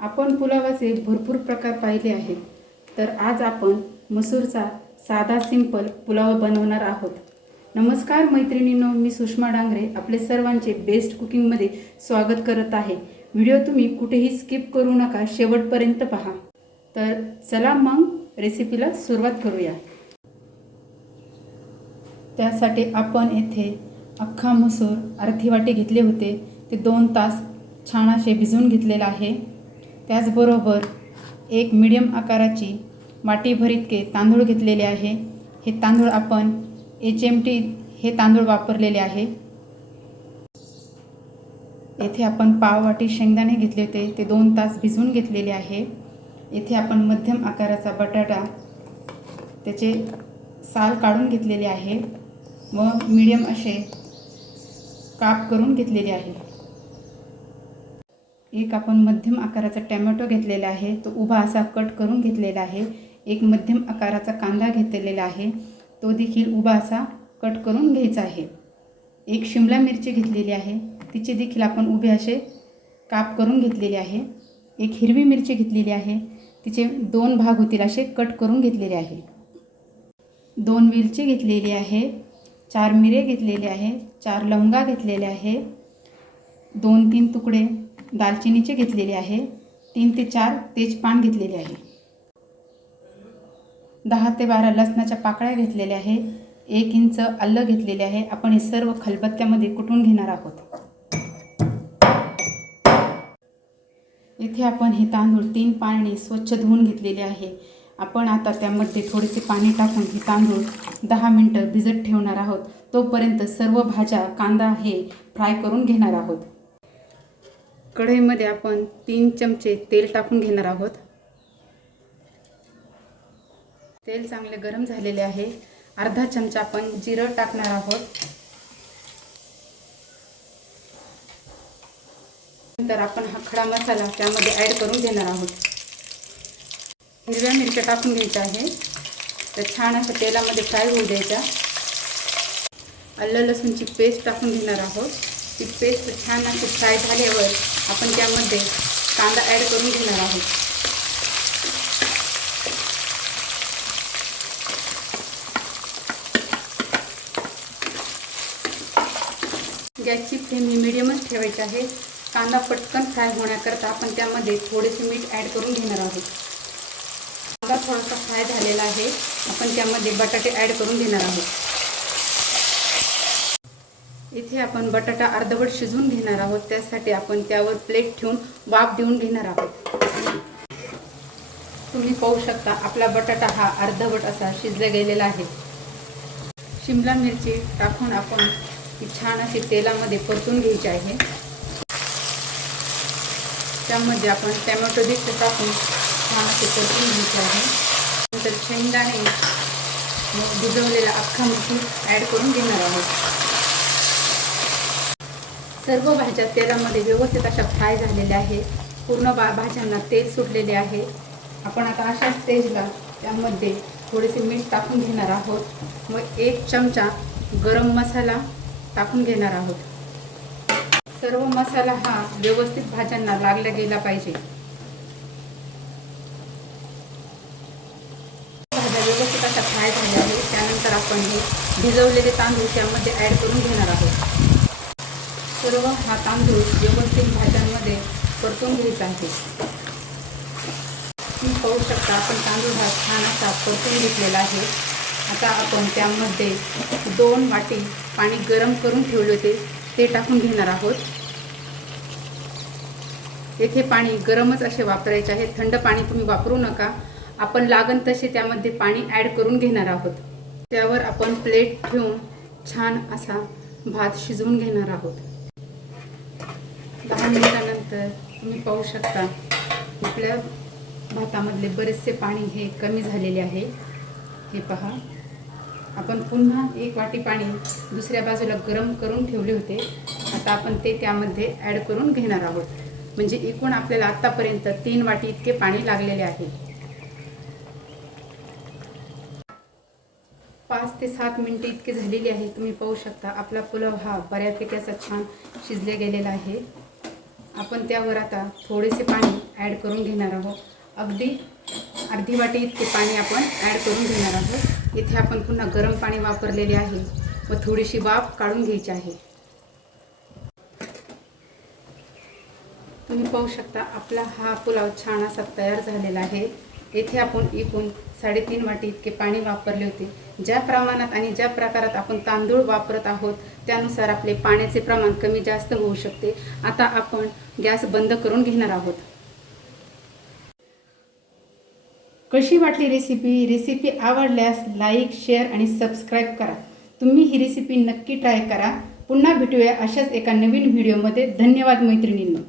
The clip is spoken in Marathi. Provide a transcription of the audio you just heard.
आपण पुलावाचे भरपूर प्रकार पाहिले आहेत, तर आज आपण मसूरचा साधा सिंपल पुलाव बनवणार आहोत। नमस्कार मैत्रिणींनो, मी सुषमा डांगरे आपले सर्वांचे बेस्ट कुकिंगमध्ये स्वागत करत आहे। व्हिडिओ तुम्ही कुठेही स्किप करू नका, शेवटपर्यंत पहा। तर चला मग रेसिपीला सुरुवात करूया। त्यासाठी आपण येथे अख्खा मसूर अर्धी वाटी घेतले होते, ते 2 तास छान असे भिजवून घेतलेले आहे। त्याचबरोबर एक मीडियम आकाराची वाटीभर इतके तांदूळ घेतलेले आहे। हे तांदूळ आपण HMT हे तांदूळ वापरलेले आहे। येथे आपण पाव वाटी शेंगदाणे घेतले होते, ते 2 तास भिजवून घेतलेले आहे। येथे आपण मध्यम आकाराचा बटाटा त्याचे साल काढून घेतलेले आहे व मीडियम असे काप करून घेतलेले आहे। एक आपण मध्यम आकाराचा टोमॅटो घेतलेला आहे, तो उभा असा कट करून घेतलेला आहे। एक मध्यम आकाराचा कांदा घेतलेला आहे, तो देखील उभा असा कट करून घ्यायचा आहे। एक शिमला मिरची घेतलेली आहे, तिचे देखील आपण उभे असे काप करून घेतलेले आहे। एक हिरवी मिरची घेतलेली आहे, तिचे 2 भाग होतील असे कट करून घेतलेले आहे। 2 वेलची घेतलेली आहे, 4 मिरे घेतलेले आहे, 4 लवंगा घेतलेले आहे, 2-3 तुकडे दालचिनीचे घेतलेले आहे, 3 ते 4 तेजपान घेतलेले आहे, 10 ते 12 लसणाच्या पाकळ्या घेतलेल्या आहे, 1 इंच आलं घेतलेले आहे। आपण हे सर्व खलबत्त्यामध्ये कुटून घेणार आहोत। इथे आपण हे तांदूळ 3 पाण्याने स्वच्छ धुवून घेतलेले आहे। आपण आता त्यामध्ये थोडेसे पाणी टाकून हे तांदूळ 10 मिनिटं भिजत ठेवणार आहोत। तोपर्यंत सर्व भाज्या कांदा हे फ्राय करून घेणार आहोत। कढईमध्ये आपण 3 चमचे तेल टाकून घेणार आहोत। तेल चांगले गरम झालेले आहे। अर्धा चमचा आपण जिरं टाकणार आहोत। नंतर आपण हा खडा मसाला त्यामध्ये ॲड करून घेणार आहोत। हिरव्या मिरच्या टाकून घ्यायच्या आहे, तर छान अशा तेलामध्ये फ्राय होऊ द्यायच्या। आलं लसूणची पेस्ट टाकून घेणार आहोत। ती पेस्ट छान अशी फ्राय झाल्यावर आपण त्यामध्ये कांदा ॲड करून घेणार आहोत। गॅसची फ्लेम ही मीडियमच ठेवायची आहे। कांदा पटकन फ्राय होण्याकरता आपण त्यामध्ये थोडेसे मीठ ॲड करून घेणार आहोत। कांदा थोडासा फ्राय झालेला आहे, आपण त्यामध्ये बटाटे ॲड करून घेणार आहोत। इथे आपण बटाटा अर्धवट शिजवून घेणार आहोत, त्यासाठी आपण त्यावर प्लेट ठेवून वाफ देऊन घेणार आहोत। तुम्ही पाहू शकता आपला बटाटा हा अर्धवट असा शिजला गेलेला आहे। शिमला मिरची टाकून आपण ती छान अशी तेलामध्ये परतून घ्यायची आहे। त्यामध्ये आपण टोमॅटो देखील टाकून छान असे परतून घ्यायचे आहे। नंतर शेंगदाणे भिजवलेला अख्खा मसूर ॲड करून घेणार आहोत। सर्व भाज्या तेलामध्ये व्यवस्थित अशा फ्राय झालेल्या आहे। पूर्ण भाज्यांना तेल सुटलेले आहे। आपण आता अशा स्टेजला त्यामध्ये थोडेसे मीठ टाकून घेणार आहोत व 1 चमचा गरम मसाला टाकून घेणार आहोत। सर्व मसाला हा व्यवस्थित भाज्यांना लागला गेला पाहिजे। भाज्या व्यवस्थित अशा फ्राय झाल्या आहेत, त्यानंतर आपण हे भिजवलेले तांदूळ त्यामध्ये ॲड करून घेणार आहोत। सर्व हा तांदूळ व्यवस्थित भाज्यांमध्ये परतून घ्यायचा आहे। तुम्ही पाहू शकता आपण तांदूळ हा छान असा परतून घेतलेला आहे। आता आपण त्यामध्ये 2 वाटी पाणी गरम करून ठेवले होते, ते टाकून घेणार आहोत। येथे पाणी गरमच असे वापरायचे आहे, थंड पाणी तुम्ही वापरू नका। आपण लागण तसे त्यामध्ये पाणी ॲड करून घेणार आहोत। त्यावर आपण प्लेट ठेवून छान असा भात शिजवून घेणार आहोत। 10 मिनिटानंतर तुम्ही पाहू शकता आपल्या भातामधले बरेचसे पाणी हे कमी झालेले आहे। हे पहा, आपण पुन्हा 1 वाटी पाणी दुसऱ्या बाजूला गरम करून ठेवले होते, आता आपण ते त्यामध्ये ॲड करून घेणार आहोत। म्हणजे एकूण आपल्याला आतापर्यंत 3 वाटी इतके पाणी लागलेले आहे। 5 ते 7 मिनिटे इतके झालेली आहे। तुम्ही पाहू शकता आपला पुलाव हा बऱ्यापैकी असा छान शिजले गेलेला आहे। आपण त्यावर आता थोडेसे पाणी ॲड करून घेणार आहोत. अगदी अर्धी वाटी इतके पाणी आपण ॲड करून घेणार आहोत. इथे आपण पुन्हा गरम पाणी वापरलेले आहे व थोडीशी वाफ काढून घ्यायची आहे. तुम्ही पाहू शकता आपला हा पुलाव छान असा तयार झालेला आहे. येथे आपण एकूण 3.5 वाटी इतके पाणी वापरले होते. ज्या प्रमाणात आणि ज्या प्रकारात आपण तांदूळ वापरत आहोत त्यानुसार आपले पाण्याचे प्रमाण कमी जास्त होऊ शकते. आता आपण गॅस बंद करून घेणार आहोत. कशी वाटली रेसिपी? रेसिपी आवडल्यास लाईक, शेअर आणि सबस्क्राईब करा. तुम्ही ही रेसिपी नक्की ट्राय करा. पुन्हा भेटूया अशाच एका नवीन व्हिडिओमध्ये. धन्यवाद मैत्रिणींनो.